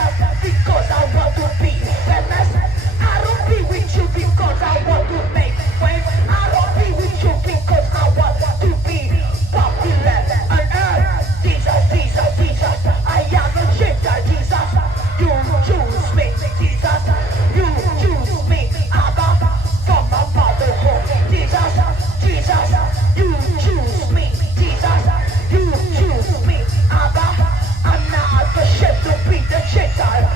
Jesus, because I want to be famous. I don't be with you because I want to make waves. I don't be with you because I want to be popular on earth. Jesus, Jesus, Jesus, I am a shaker, Jesus. You choose me, Jesus. You choose me, Abba, from my mother home. Jesus, Jesus, you choose me, Jesus. You choose me, Abba. I'm not ashamed to be the Gentile.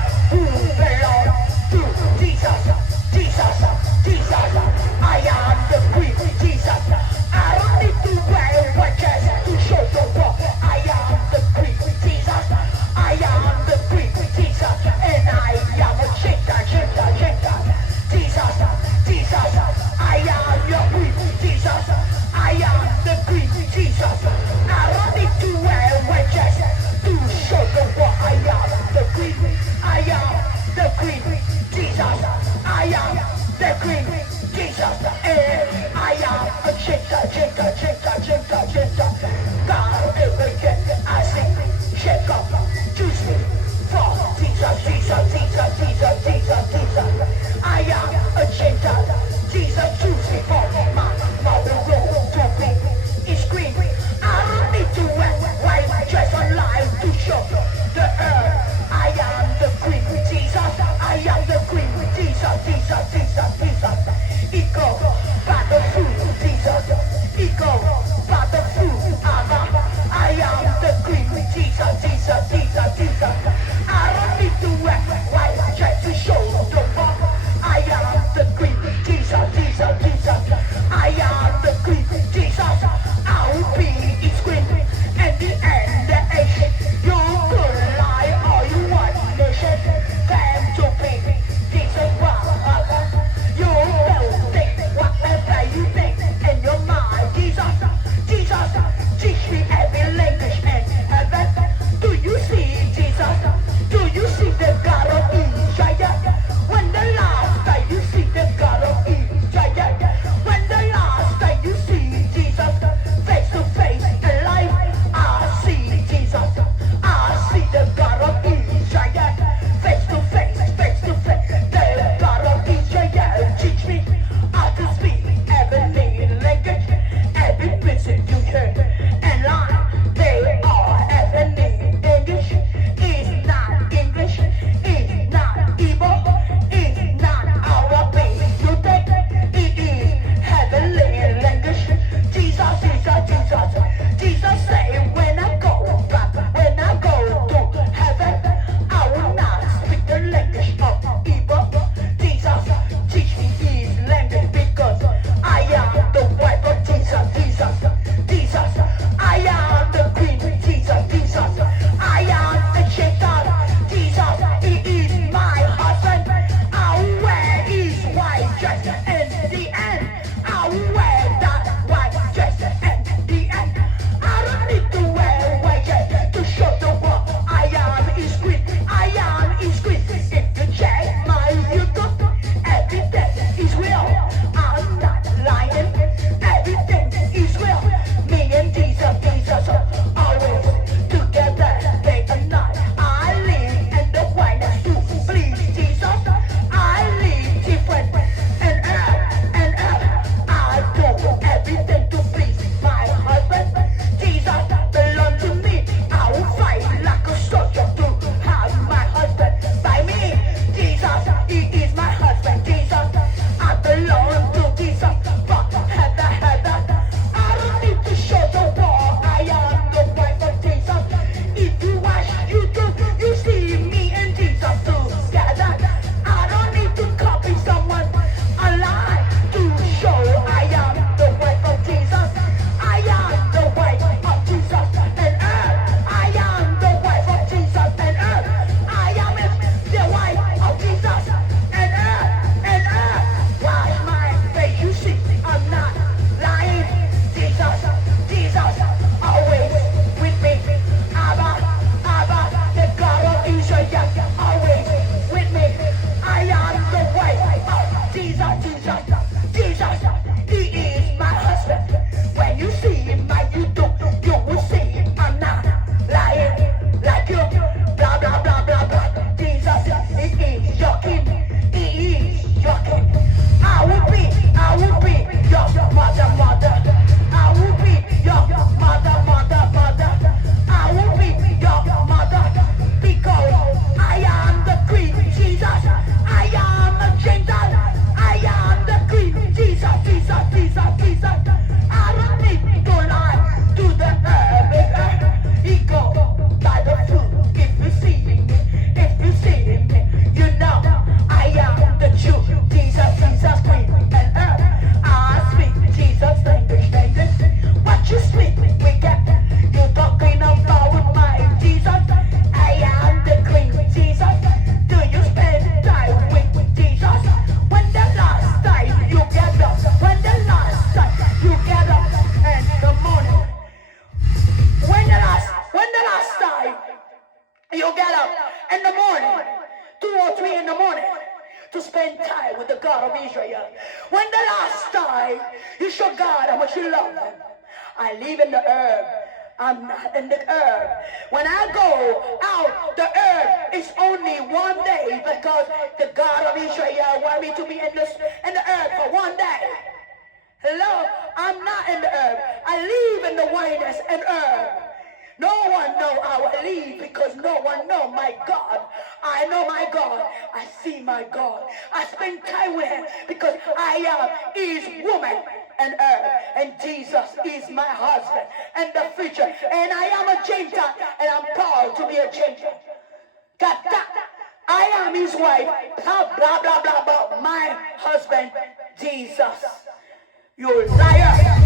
You get up in the morning, 2 or 3 in the morning, to spend time with the God of Israel. When the last time you show God how much you love him? I live in the herb. I'm not in the herb. When I go out, the herb is only one day because the God of Israel want me to be in the herb for one day. Hello, I'm not in the herb. I live in the wilderness and herb. No one know how I live because no one know my God. I know my God. I see my God. I spend time with him because I am his woman and herb. And Jesus is my husband and the future. And I am a Gentile and I'm proud to be a Gentile. Got that? I am his wife. Blah, blah, blah, blah, blah. My husband, Jesus. You liar.